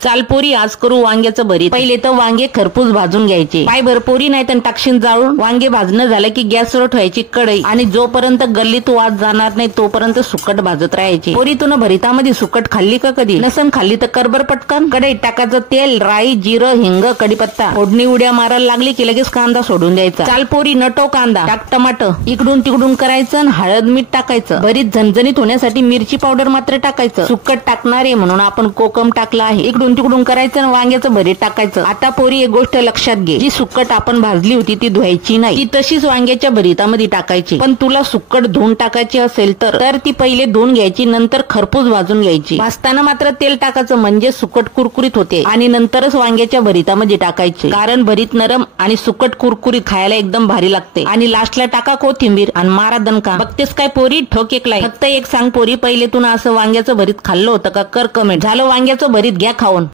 चाल पोरी, आज करू वांग्याचं भरीत। पहिले तर वांगे खरपूस भाजून घ्यायचे, पाय भर पोरी, नाही तर टाकशीन जाळून। वांगे भाजणं झालं की गॅसवर ठेवायची कढई आणि जोपर्यंत गल्लीत वास जाणार नाही तोपर्यंत सुकट भाजत राहायचे। पोरी, तुन भरीतामध्ये सुकट खाल्ली का कधी? नसन खाल्ली तर करबर पटकन। कढईत टाकायचं तेल, राई, जिरं, हिंग, कडीपत्ता। फोडणी उड्या मारायला लागली की लगेच कांदा सोडून द्यायचा। चाल पोरी, नटो कांदा, टाक टमाटर, इकडून तिकडून करायचं, हळद मीठ टाकायचं। भरीत झणझणीत होण्यासाठी मिरची पावडर मात्र टाकायचं। सुकट टाकणारे म्हणून आपण कोकम टाकला आहे। इकडून तिकडून करायचं आणि वांग्याचं भरीत टाकायचं। आता पोरी, एक गोष्ट लक्षात घे, जी सुकट आपण भाजली होती ती धुवायची नाही, ती तशीच वांग्याच्या भरीतामध्ये टाकायची। पण तुला सुकट धुवून टाकायची असेल तर ती पहिले धुवून घ्यायची, नंतर खरपूस भाजून घ्यायची। भाजताना मात्र तेल टाकायचं, म्हणजे सुकट कुरकुरीत होते, आणि नंतरच वांग्याच्या भरीतामध्ये टाकायचे। कारण भरीत नरम आणि सुकट कुरकुरीत खायला एकदम भारी लागते। आणि लास्टला टाका कोथिंबीर आणि मारा दणका। बघतेस काय पोरी, ठोक एक लाईक। फक्त एक सांग पोरी, पहिले तू असं वांग्याचं भरीत खाल्लं होतं का? कर कमेंट। झालं वांग्याचं भरीत, घ्या खाऊन।